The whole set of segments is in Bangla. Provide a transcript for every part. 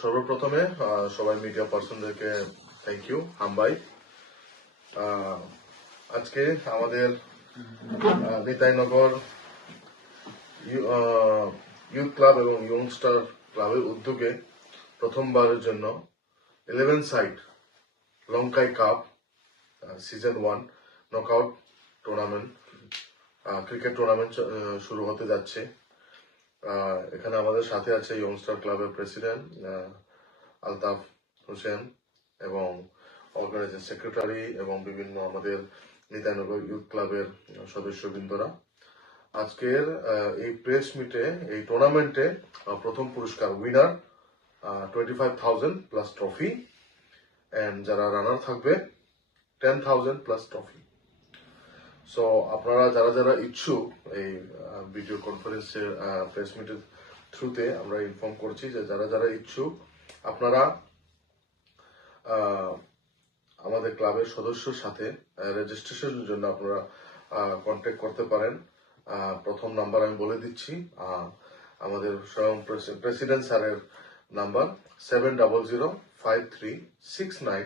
সর্বপ্রথমে সবাই মিডিয়া পার্সনদেরকে থ্যাংক ইউ হাম্বাই। আজকে আমাদের নিতাইনগর ইউথ ক্লাব এবং ইয়ংস্টার ক্লাবের উদ্যোগে প্রথমবারের জন্য eleven side লঙ্কাই cup season one knockout tournament cricket tournament শুরু হতে যাচ্ছে। এখানে আমাদের সাথে আছে ইয়ংস্টার ক্লাবের প্রেসিডেন্ট আলতাফ হোসেন এবং অর্গানাইজিং সেক্রেটারি এবং বিভিন্ন আমাদের নিতাইনগর ইউথ ক্লাবের সদস্যবৃন্দরা। আজকের এই প্রেস মিটে এই টুর্নামেন্টে প্রথম পুরস্কার winner twenty five thousand plus trophy and যারা রানার থাকবে ten thousand plus trophy so আপনারা যারা যারা ইচ্ছুক এই ভিডিও কনফারেন্সের প্রেস মিটের থ্রুতে আমরা ইনফর্ম করছি যে যারা যারা ইচ্ছুক, আপনারা আমাদের ক্লাবের সদস্যর সাথে রেজিস্ট্রেশনের জন্য আপনারা কন্ট্যাক্ট করতে পারেন। প্রথম নাম্বার আমি বলে দিচ্ছি আমাদের স্বয়ং প্রেসিডেন্ট স্যারের number seven double zero five three six nine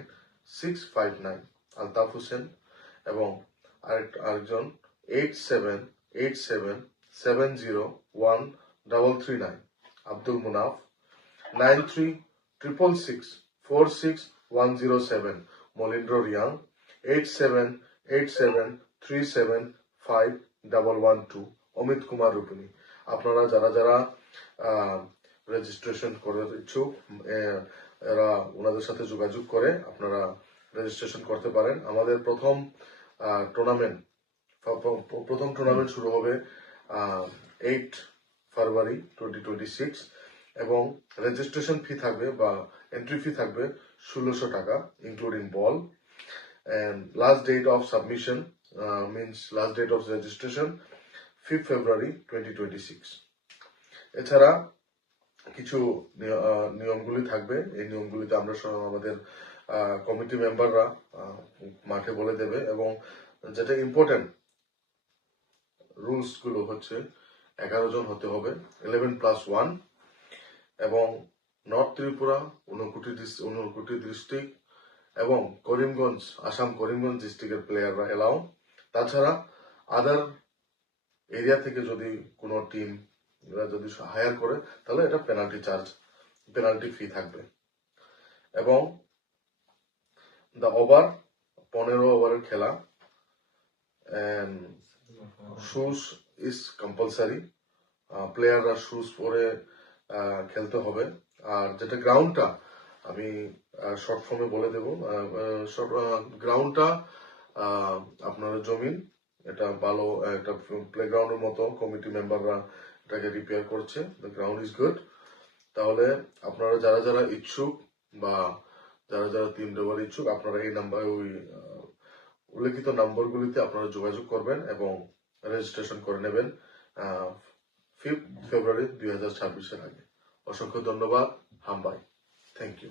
six five nine Altaf Hossain এবং আরেক আরেকজন eight seven eight seven seven zero one double three nine Abdul Munaf nine three triple six four six one zero seven Malindra Riang eight seven eight seven three seven five double one two Amit Kumar Rupini আপনারা যারা যারা রেজিস্ট্রেশন করার ইচ্ছুক এরা ওনাদের সাথে যোগাযোগ করে আপনারা রেজিস্ট্রেশন করতে পারেন। আমাদের প্রথম টুর্নামেন্ট প্রথম টুর্নামেন্ট শুরু হবে eight February twenty twenty six এবং রেজিস্ট্রেশন ফি থাকবে বা এন্ট্রি ফি থাকবে ষোলোশো টাকা including ball last date of submission submission uh, means last date of registration 5th February 2026 এছাড়া কিছু নিয়- নিয়মগুলি থাকবে। এই নিয়মগুলিতে আমরা আমাদের কমিটি মেম্বাররা মাঠে বলে দেবে এবং যেটা ইম্পর্টেন্ট রুলসগুলো হচ্ছে এগারো জন হতে হবে ইলেভেন প্লাস ওয়ান এবং নর্থ ত্রিপুরা, ঊনকোটি ঊনকোটি ডিস্ট্রিক্ট এবং করিমগঞ্জ, আসাম করিমগঞ্জ ডিস্ট্রিক্টের প্লেয়াররা এলাও তাছাড়া আদার এরিয়া থেকে যদি কোনো টিম যদি হায়ার করে, তাহলে এটা পেনাল্টি চার্জ পেনাল্টি ফি থাকবে। এবং দ্য ওভার পনেরো ওভারের খেলা শুজ ইজ কম্পালসারি প্লেয়াররা শুজ পরে খেলতে হবে। আর যেটা গ্রাউন্ডটা আমি শর্ট ফর্মে বলে দেব গ্রাউন্ডটা আপনার জমিন, এটা ভালো, একটা প্লেগ্রাউন্ডের মতো কমিটি মেম্বাররা এটাকে রিপেয়ার করছে গ্রাউন্ড ইজ গুড তাহলে আপনারা যারা যারা ইচ্ছুক বা যারা যারা তিন ডোবার ইচ্ছুক, আপনারা এই নাম্বার ওই উল্লেখিত নম্বরগুলিতে আপনারা যোগাযোগ করবেন এবং রেজিস্ট্রেশন করে নেবেন ফিফথ ফেব্রুয়ারি দুই হাজার ছাব্বিশের আগে। অসংখ্য ধন্যবাদ, হাম্বাই। Thank you